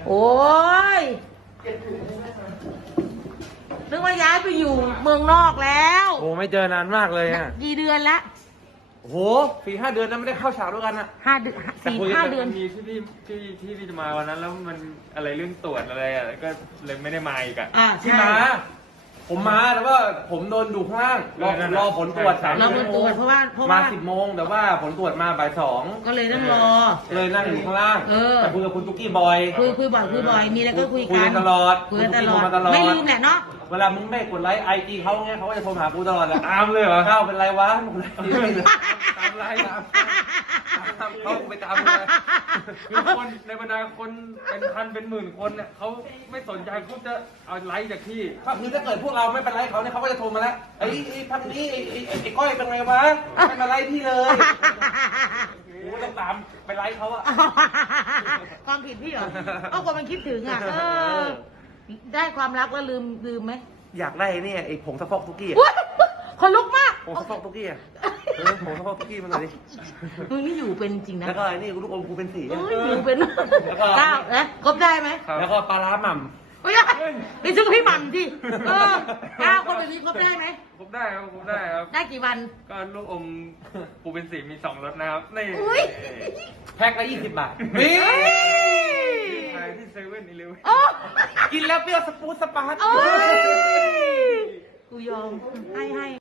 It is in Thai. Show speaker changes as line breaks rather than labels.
โอ้ยนึกว่าย้ายไปอยู่เมืองนอกแล้ว
โอ้ไม่เจอนานมากเลยอ่ะ
กี่เดือนละ
โอ้โห4-5 เดือนแล้วไม่ได้เข้าฉากด้วยกันอ่ะ
5 เดือน4-5 เดือน
มันมีที่จะมาวันนั้นแล้วมันอะไรเรื่องตรวจอะไรอ่ะก็เลยไม่ได้มาอีกอ่ะ
ที่มา ผมมาแต่ว่าผมโดนดูข้างล่างรอผลตรวจ3
เราเป็นตรวจเพราะว่า
มา10 โมงแต่ว่าผลตรวจมาบ่าย 2
ก็เลยนั่งรอ
เลยนั่งอยู่ข้างล่าง แต่คุยกับคุณตุ๊กกี้บอย
คุยบ่อยมีอะไรก็คุย
คุย
กั
กัน นตลอด
คุยกันตลอ
คุ
ด
ยกันตลอด
ไม่ลืมแหละเนาะ
เวลามึงไม่กดไลค์IG เขาไงเขาก็จะโทรหากูตลอดแหละ
ตามเลยเหรอ
ข้าวเป็นไรวะมึงไร
ตามไลน์
ตามเขาไปตามเลย
คือคนในบรรดาคนเป็นพันเป็นหมื่นคนเนี่ยเขาไม่สนใจเขาจะเอาไลค์จากที่
ก็คือถ้าเกิดพวกเราไม่เป็นไรเขาเนี่ยเขาก็จะโทรมาแล้วไอ้พักนี้ไอ้ก้อยเป็นไงวะไม่มาไล่พี่เลยกูต้องตามไปไล่เขาอะ
ความผิดพี่เหรอเอาคนมันคิดถึงอ่ะได้ความรักแล้วลืมไหม
อยากได้เนี่ยไอ้ผงซักฟอกตุ๊กกี้อะ
อุ๊ยคนลุกมาก
ผงซักฟอกตุ๊กกี้อะผงซักฟอกตุ๊กกี้มันหน่อยดิ
มึงนี่อยู่เป็นจริงนะ
แล้วก็ไอ้นี่ลูกอมกูเป็นสีอะ
อยู่เป็น
แล้วก็
ก้าวนะครบได้ไหม
แล้วก็ปลาร้าหม่ำ
โอ้ยไปซื้อกับพี่หม่ำสิก้าวคนแบบนี้ครบได้ไหม
ครบได้ครับครบได้ครับ
ได้กี่วัน
ก็ลูกอมปูเป็นสีมี2 รสนะครับนี่
อุ๊ย
แพ็คละ20 บาทนี่
ขายที่7-11
โอ้
กินแล้วเปรี้ยวสปูดสปาร์ต
โอ้ยกูยอมให้